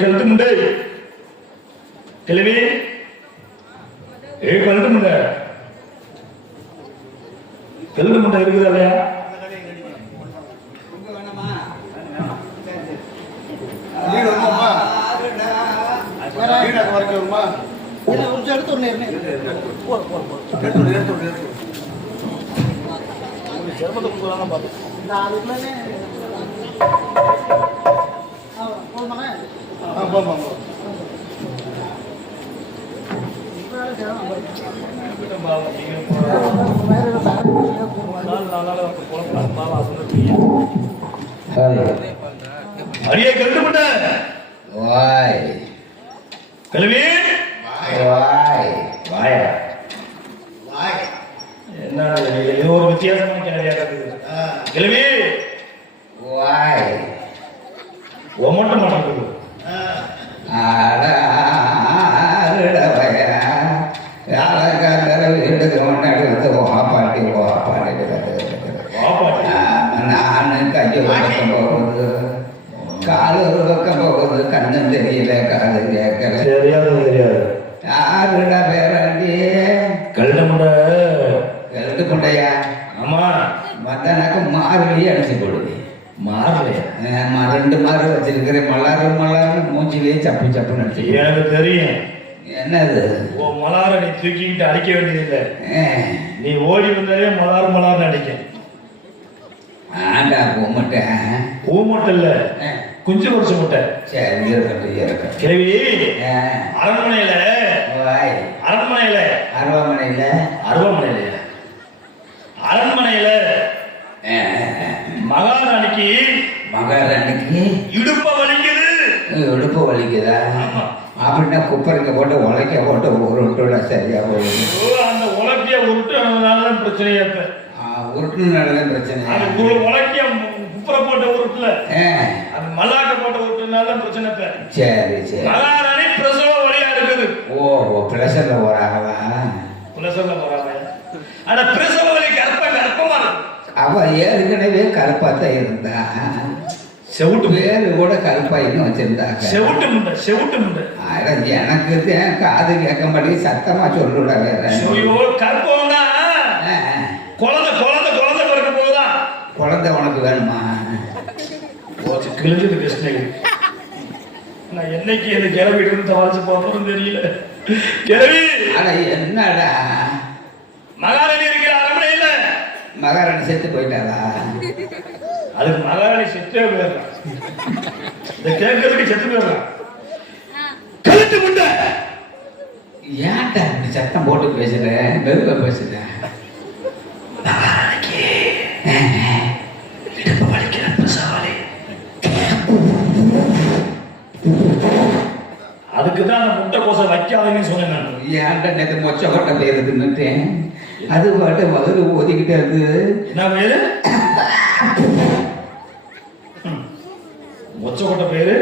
கழுத்து முண்டை கிழவி கழுத்து முண்டை கழுத்து முண்டை இருக்குதா இல்லையா? அடியே கழுத்து முண்டை கிழவி என்ன ஏதோ ஒரு வித்தியாசமான கேள்வியா இருக்குது. கிழவி ஒமட்ட மாட்டேங்குது. வீட்டுக்கு முன்னாடி வந்து பாட்டி நான் கையை பக்கம் போகுது, காலு ஒரு பக்கம் போகுது, கண்ணும் தெரியல, காது கேட்கல. தெரியாது யாருடா பேராண்டி? கழுத்து கொண்டையா? ஆமா. வந்தனாக்க மாறுலையே அடிச்சு போடுது. மாறலையா? 2 மாறு வச்சிருக்கிறேன். மலர்னு மூஞ்சிலேயே சப்பு நடிச்சு. எனக்கு தெரியும். என்னது? ஓ மலார நீ தூக்கிக்கிட்டு அடிக்க வேண்டியதில்லை. நீ ஓடி வந்தாலே மலார்னு அடிக்க. ஆண்டா பூ மட்டும் இல்ல, குஞ்சு குறைச்ச முட்டை. சரி இருக்கட்டும். கிழவி அரண்மனையில அரண்மனையில மகாராணிக்கு இடுப்ப வலிக்குதா? அப்படின்னா குப்பரைக்க போட்டு உழைக்க போட்டு உருட்டுடா சரியா போயிடுது. அந்த உலக்கிய உருட்டுனாலதான் பிரச்சனையா இருக்க. உருட்டுனாலதான் பிரச்சனை. உலக்கிய குப்பரை போட்ட உருட்டுல அது மல்லாக்க போட்ட உருட்டுனால பிரச்சனை. சரி மகாராணி பிரசவ வழியா இருக்குது. பிரசவ போறாங்களா? ஆனா பிரசவ வழி கற்பமா இருக்கு. அவ ஏற்கனவே கருப்பாத்தான் இருந்தா. செவுட்டு பேரு கூட கருப்பாயின்னு வச்சிருந்தாங்க. செவுட்டு முண்டை. எனக்கு காது கேட்க மாட்டேங்க, சத்தமா சொல்லுடா. வேற கற்பம்னா குழந்தை பிறக்க போகுதா? குழந்தை உனக்கு வேணுமா? கிழிஞ்சது கிருஷ்ணகிரி. நான் என்னைக்கு இந்த கிளவிட்டு இருந்து தவாச்சு போறோம்னு தெரியல. கிளவி என்னடா? மகாராணி இருக்கிற அரண்மனையில மகாராணி செத்து போயிட்டாரா? அதுக்கு மகாராணி செத்தே போயிடலாம். இந்த கேட்கறதுக்கு செத்து போயிடலாம். கழுத்து முண்டை ஏன்டா சத்தம் போட்டு பேசுறேன், மெதுவா பேசுறேன். இடுப்பு வலிக்கிற பிரசவாளி. அதுக்குதான் அந்த முட்டை கோசை வைக்காதீங்கன்னு சொன்னேன் நான். ஏன்டா நேற்று மொச்ச கொட்டை பேருதுன்னுட்டேன். அது பாட்டு மதுரை ஓதிக்கிட்டே இருந்து என்ன பேரு? மொச்ச கொட்டை பேரு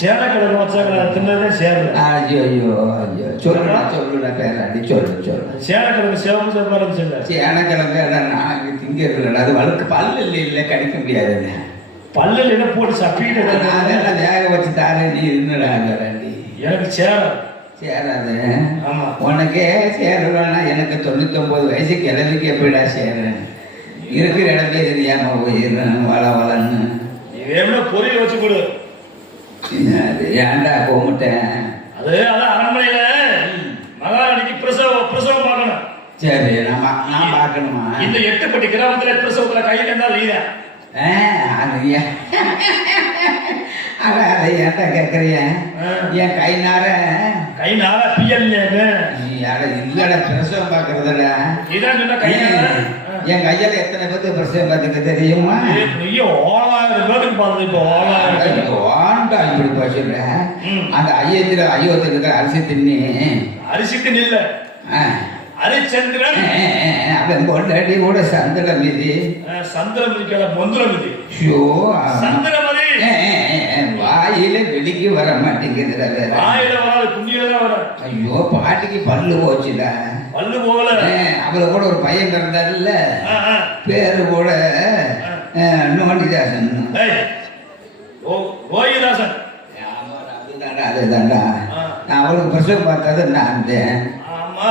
சேனக்கிழமை வச்சாங்க தின்னதே சேரல. ஐயோ சொல்லுடா பேராண்டி சொல்லு. சேனக்கிழமை சேவம் சேப்பாரு சேனக்கிழமை நான் திங்கிறேன். அது வழுக்கு பல்லு இல்லை, கடிக்க முடியாதுங்க. பல்லில் என்ன போட்டு சப்பிக்கிட்டு அதெல்லாம் வேக வச்சு தாரே. நீ இருந்துடா பேராண்டி. எனக்கு சேராது. ஆமா, உனக்கே சேரலன்னா எனக்கு 99 வயசு கிழமைக்கு எப்படிடா சேரேன்? இருக்கிற இடமே தெரியாம போயிடுறேன் வளன்னு. நீ வேணும்னா பொரியல் வச்சு கொடு. அது ஏன்டா போமுட்டேன்? அதான் அரண்மனையில மகாராணிக்கு பிரசவம் பார்க்கணும். சரி, நான் பார்க்கணுமா? இந்த 8பட்டி கிராமத்துல பிரசவத்துல கையில இருந்தா நீங்க அதை ஏன்டா கேட்கறிய? என் கை நார பியல் இல்லடா பிரசவம் பார்க்கறதுல. என் கையால எத்தனை பேருக்கு பிரசவம் பார்த்துக்க தெரியுமா? இப்படி பேசுற அந்த ஐயத்துல இருக்கிற அரிசி தின்னு ஹரிச்சந்திரன் அவன் பொண்டாட்டி கூட சந்திரமிதி சந்திரமிதிக்கல பொந்திரமிதி ஷோ சந்திரமதி வா வாயில வெளிக்கு வர மாட்டேங்குதுடா வேற. வாயில வராது, புண்ணியில தான் வர. ஐயோ பாட்டிக்கு பல்லு போச்சுடா. பல்லு போகல. அவளை கூட ஒரு பையன் பிறந்தாருல்ல, பேரு கூட நோண்டிதாசன். ரோகிதாசன். அதுதான்டா அதுதான்டா. நான் அவளுக்கு பிரசவம் பார்த்தது நான். ஆமா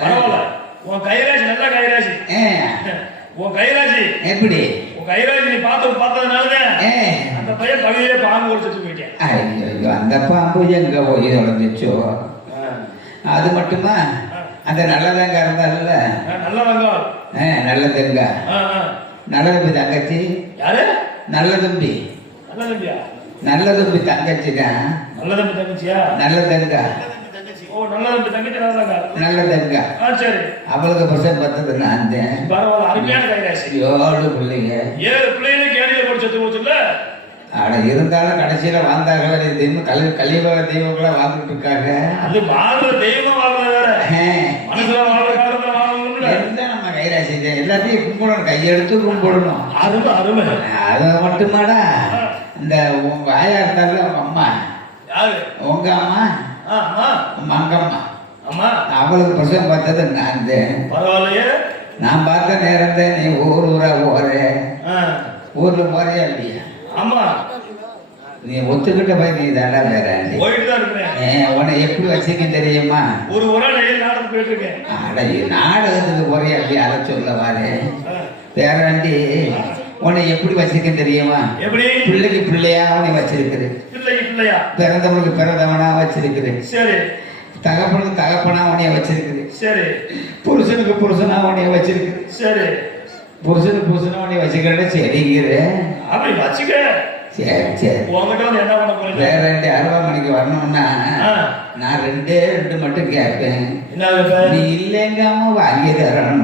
பரவாயில்ல. உன் கைராசி நல்ல கைராசி. உன் கைராசி எப்படி? உன் கைராசி நீ பார்த்ததுனாலதான் அந்த பையன் பகுதியிலே பாம்பு ஒழிச்சு போயிட்டேன். ஐயோ அந்த பாம்பு எங்க போய் தொலைஞ்சிச்சோ. அது மட்டுமா, அந்த நல்லதங்க இருந்தால, நல்லதங்க நல்லதங்க நல்ல தம்பி தங்கச்சி. யாரு? நல்ல தம்பி. நல்ல தம்பியா? நல்ல தம்பி தங்கச்சி தான். நல்ல தம்பி தங்கச்சியா? நல்ல தங்க. ஓ நல்ல தம்பி தங்கச்சி நல்ல தங்க. சரி. அவளுக்கு பிரசவம் பார்த்தது நான். பரவாயில்ல, அருமையான கைராசி. 7 பிள்ளைங்க. 7 பிள்ளைங்க கேணியில போட்டு செத்து போச்சுல்ல. ஆனா இருந்தாலும் கடைசியில வாழ்ந்தாங்களா தெய்வம் கலியுக தெய்வங்களா வாழ்ந்துட்டு இருக்காங்க. அது வாழ்ற தெய்வம் வாழ்றது வேற, மனசுல வாழ்ற காலத்துல வாழணும்ல. இதுதான் நம்ம கைராசி. எல்லாத்தையும் கும்பிடணும், கையெடுத்து கும்பிடணும். அருமை அருமை. அது மட்டுமாடா, இந்த உங்க ஆயா இருந்தால உங்க அம்மா. யாரு? உங்க அம்மா. மங்கம்மா. அம்மா அவளுக்கு பிரசவம் பார்த்தது நான். பரவாயில்லையே. நான் பார்த்த நேரம் தான் நீ ஊரா போற. ஊர்ல போறியா இல்லையா? ஆமா. நீ ஒத்துக்கிட்ட போய் நீ தாண்டா வேற. போயிட்டு தான் இருக்கிறேன். உன்னை எப்படி வச்சுக்க தெரியுமா? ஒரு நாடகம் போயிட்டு இருக்கேன். நாடகத்துக்கு போறியா இல்லையா? அதை சொல்ல வாரு பேராண்டி. உன்னை எப்படி வச்சிருக்க தெரியுமா? எப்படி? பிள்ளைக்கு பிள்ளையா உன்னை வச்சிருக்குது. பிள்ளைக்கு பிள்ளையா? பிறந்தவனுக்கு பிறந்தவனா வச்சிருக்குது. சரி. தகப்பனுக்கு தகப்பனா உன்னைய வச்சிருக்குது. சரி. புருஷனுக்கு புருஷனா உன்னைய வச்சிருக்குது. சரி. புருஷனுக்கு புருஷனா உன்னைய வச்சுக்கிற. சரிங்கிற அப்படி வச்சுக்க. சரி சரி. உங்ககிட்ட வந்து என்ன பண்ண போறீங்க? வேற 2 அருவாமணிக்கு வரணும்னா நான் 2 மட்டும் கேட்பேன். நீ இல்லைங்காம வாங்கி தரணும்.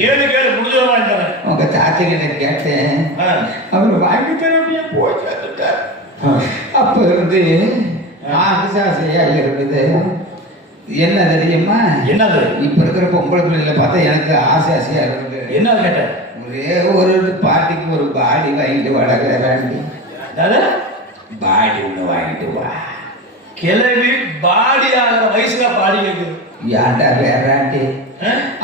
கேளு கேளு, முடிஞ்சதை வாங்கி தரேன். உங்க தாத்தகிட்ட கேட்டேன், அவர் வாங்கி தரவியா போய் சேர்ந்துட்டார். அப்ப இருந்து ஆசாசையா இருக்குது. என்ன தெரியுமா? என்னது? இப்ப இருக்கிற பொம்பளை பிள்ளைகளை பார்த்தா எனக்கு ஆசாசையா இருக்குது. என்ன கேட்டேன்? ஒரே ஒரு பாட்டிக்கு ஒரு பாடி வாங்கிட்டு வாடா வேறாண்டி. பாடி ஒண்ணு வாங்கிட்டு வா. கிளவி பாடி ஆகிற வயசுல பாடி கேட்குது. ஏன்டா வேறாண்டி?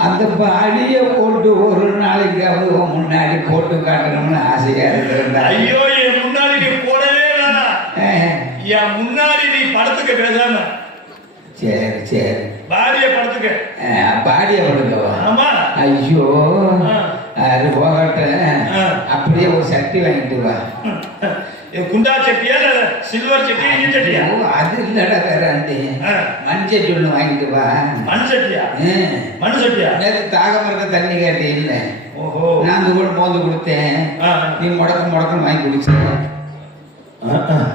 அந்த பாடிய போட்டு ஒரு நாளைக்கு அவங்க முன்னாடி போட்டு காட்டணும்னு ஆசையா இருக்கிறா. ஐயோ, என் முன்னாடி நீ போடவே வேணாம். என் முன்னாடி நீ படத்துக்கு பேசாம. சரி சரி. பாடிய படத்துக்கு. பாடிய படுக்கவா? ஆமா. ஐயோ அது போகட்டும். அப்படியே ஒரு சட்டி வாங்கிட்டு வா. குண்டா சட்டியா சில்வர் சட்டியா இஞ்சி சட்டியா? அது இல்லடா வேறாண்டி, மண்சட்டி ஒண்ணு வாங்கிட்டு வா. மண் சட்டியா? மண் சட்டியா? நேற்று தாகம் இருக்க தண்ணி கேட்டு இல்லை. ஓஹோ. நான் கூட மோந்து கொடுத்தேன், நீ முடக்கம் வாங்கி குடிச்ச.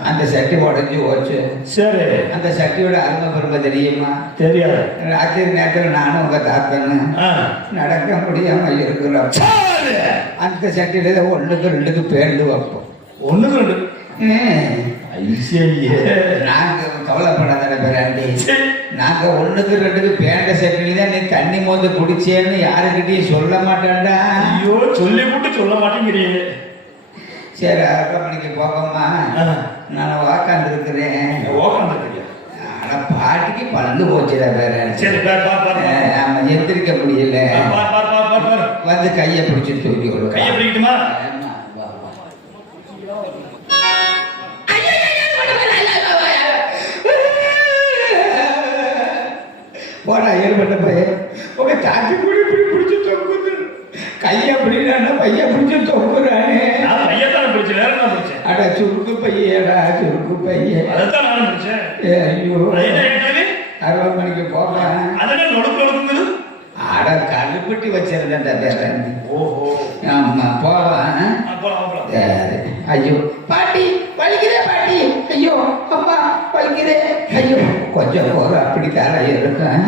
அந்த சட்டி உடஞ்சி போச்சு. சரி. அந்த சட்டியோட அருமை பெருமை தெரியுமா? தெரியாது. ராத்திரி நேரத்தில் நானும் உங்க தாத்தனும் நடக்க முடியாம இருக்கிறோம். அந்த சட்டியில 1க்கு 2க்கு பேண்டு வைப்போம். 1க்கு 2? நாங்க கவலைப்படாத பேராண்டி. நாங்க 1க்கு 2க்கு பேண்ட சட்டில தான் நீ தண்ணி மோந்து குடிச்சேன்னு யாருக்கிட்டையும் சொல்ல மாட்டேன்டா. ஐயோ, சொல்லி போட்டு சொல்ல மாட்டேங்கிறீங்க. சரி, 1/2 மணிக்கு போகமா? நான் உக்காந்து இருக்கிறேன். ஆனா பாட்டிக்கு பல்லு போச்சுடா வேற. நம்ம எந்திரிக்க முடியல. வந்து கையை பிடிச்சி தூக்கி விடுவோம். கையை பிடிக்குமா? போடா ஏற்பட்ட பையன். உங்க தாத்தி கூட இப்படி பிடிச்சி தொங்குது. கையை பிடிக்கிறானா பையன் பிடிச்சி தொங்குறானே. அட சுருக்கு பையடா, சுருக்கு பையன். அதான் நானும் பிடிச்சேன். ஐயோ, 1/2 மணிக்கு போகலாம். அதெல்லாம் நொடுக்குது. அட கருப்பட்டி வச்சிருந்தேன்டா வேற. ஓஹோ. ஆமா போகலாம். சரி. ஐயோ பாட்டி வலிக்கிறே பாட்டி. ஐயோ அம்மா வலிக்கிறே. ஐயோ கொஞ்சம் போற அப்படித்தார இருக்கும்.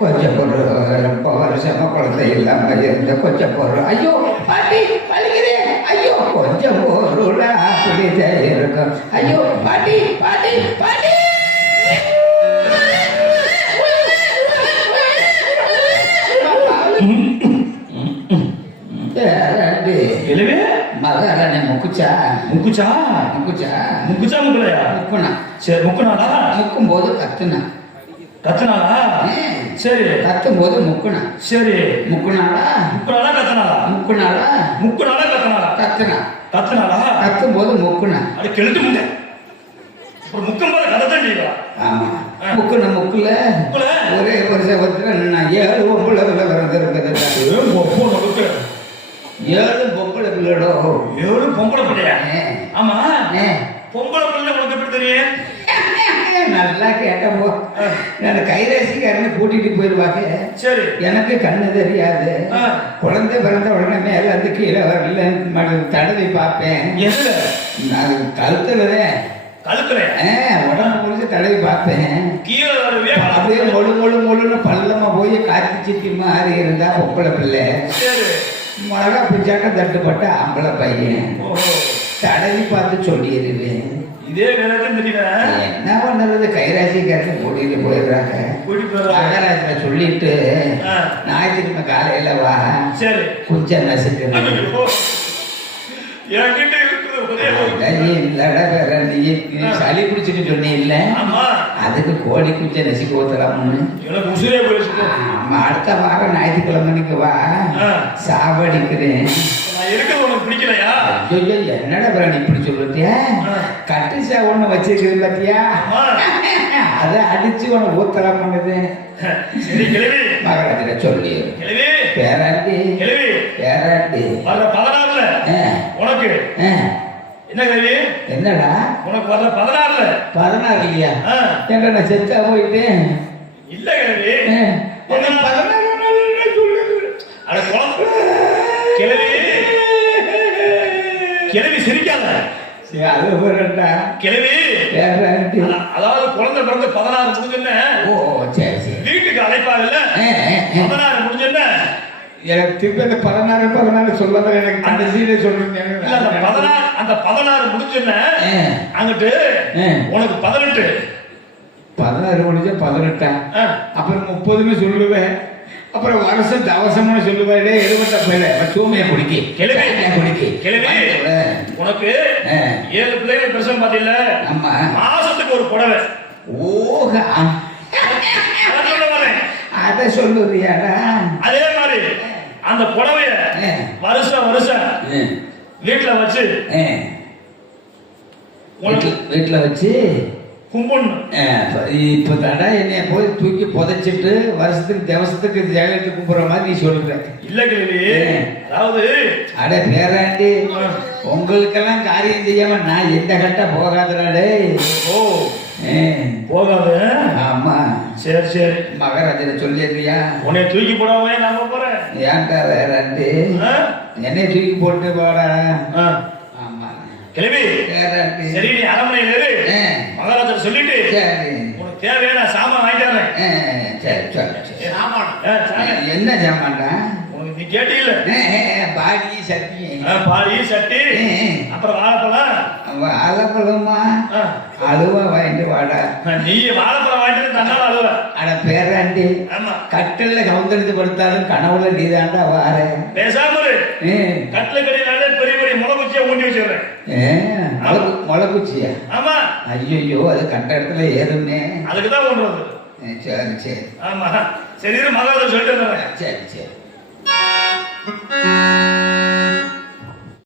கொஞ்சம் பொருள் ரொம்ப வருஷமா குழந்தை இல்லாம இருந்த கொஞ்சம் பொருள். ஐயோ பாட்டி வலிக்கிறே. ஐயோ கொஞ்சம் பொருள் அப்படித்தான் இருக்கும். ஐயோ பாட்டி பாட்டி பாட்டி. மகாராணி முக்குச்சா முக்குச்சா முக்குச்சா முக்குச்சா முக்குலையா முக்குனா சரி முக்குனாளா முக்கும் போது கத்துனா கத்துனாளா சரி கத்தும் போது முக்குனா சரி முக்குனாளா முக்குனாளா கத்துனாளா முக்குனாளா முக்குனாளா கத்துனாளா கத்துனா கத்துனாளா கத்தும் போது முக்குனா அது கெழுட்டு முண்டை ஒரு முக்கம் போல கதை தான் ஆமா முக்குன முக்குல ஒரே வருஷத்துல நான் 7 பொம்பளை பிள்ளை பிறந்திருக்கிறது முக்கு 7 பொம்பளை பிள்ளைடோ 7 பொம்பளை பிள்ளையா ஆமா பொம்பளை பிள்ளை உனக்கு எப்படி தெரியும் நல்லா கேட்டப்போ நான் கைராசிக்காரனை கூட்டிட்டு போயிடுவாங்க சரி எனக்கு கண்ணு தெரியாது குழந்தை பிறந்த உடனே மேல இருந்து கீழே வரல தடவை பார்ப்பேன் நான் கழுத்துலதான் உடம்பு முடிச்சு தடவி பார்த்தேன் அப்படியே மொழு மொழு மொழுன்னு பள்ளமா போய் காத்தி சித்தி மாறி இருந்தா பொம்பளை பிள்ளை மிளகா பிச்சாக்க தட்டுப்பட்ட ஆம்பளை பையன் தடவி பார்த்து சொல்லிடுவேன் இதே என்ன பண்ணுறது கைராசிக்காரன் கூட்டிட்டு போயிடுறாங்க மகாராஜில சொல்லிட்டு ஞாயிற்றுக்கிழமை காலையில வா சரி குஞ்சம் நசுக்கு சளி பிடிச்சிட்டு சொன்னீங்கல்ல அதுக்கு கோழி குஞ்ச நெசிக்க ஊத்தலாம்னு அடுத்த வாரம் ஞாயிற்றுக்கிழமைக்கு வா சாவடிக்கிறேன் என்னடா பிராணி இப்படி சொல்லிட்டியா கட்டு சா ஒண்ணு வச்சிருக்குது பாத்தியா அதை அடிச்சு உனக்கு ஊத்தலாம் பண்ணுது மகாராஜில சொல்லி பேராண்டி பேராண்டி உனக்கு என்ன கேள்வி என்னடா உனக்கு வர 16 இல்லையா ஏன்டா நான் செத்தா போயிட்டேன் இல்ல கேள்வி 16 அட கிளவி கிளவி சிரிக்காத அது வரண்டா கிளவி பேராண்டி அதாவது குழந்தை பிறந்து 16 முடிஞ்சுன்னு ஓ சரி சரி வீட்டுக்கு அழைப்பாங்கல்ல 16 முடிஞ்சுன்னு எனக்கு திருப்பி அந்த 16 சொல்லாத எனக்கு அந்த சீடை சொல்றேன் அந்த 16 முடிச்சுன்னா அங்கிட்டு உனக்கு 18 முடிஞ்ச 18 அப்புறம் 30ன்னு சொல்லுவேன் அப்புறம் வருஷம் தவசம்னு சொல்லுவேன் எடுபட்ட பயில தூமையை குடிக்கி கிளவி உனக்கு 7 பிள்ளைகள் பிரசவம் பாத்தீங்கள ஆமா மாசத்துக்கு ஒரு புடவை ஓஹ அத சொல்லுறியாடா அதே மாதிரி அந்த புடவைய வருஷம் வீட்டுல வச்சு கும்பிடணும் இப்ப தாண்டா என்னைய போய் தூக்கி புதைச்சிட்டு வருஷத்துக்கு ஜெகத்து கும்பிடுற மாதிரி நீ சொல்ற இல்ல கேள்வி அதாவது அட பேராண்டி உங்களுக்கெல்லாம் காரியம் செய்யாம நான் எந்த கட்ட போகாதே ஓ போகாது ஆமா சரி மகாராஜனை சொல்லிடுறியா உன்னை தூக்கி போடாம நான் போறேன் ஏன்டா வேறாண்டி என்னைய தூக்கி போட்டு போடா ஆமா கிளவி சரி நீ அரண்மனையில இரு மகாராஜர் சொல்லிட்டு உனக்கு தேவையான சாமான் வாங்கிட்டு வரேன் சரி சாமான் என்ன சாமான்டா நீ கேட்டீங்கள பாடி சட்டி அப்புறம் வாழைப்பழமா அழுவா வாங்கிட்டு வாடா நீ வாழைப்பழம் வாங்கிட்டு தன்னால அழுவ ஆனா பேராண்டி கட்டில கவுந்தெடுத்து படுத்தாலும் கனவுல நீதாண்டா வார பேசாம கட்டில கடையில பெரிய முளைக்குச்சியா ஊண்டி வச்சிடுறேன் முளைக்குச்சியா ஆமா ஐயோ அது கட்ட இடத்துல ஏறுமே அதுக்குதான் ஒன்றது சரி ஆமா சரி மகாராஜா சொல்லிட்டு சரி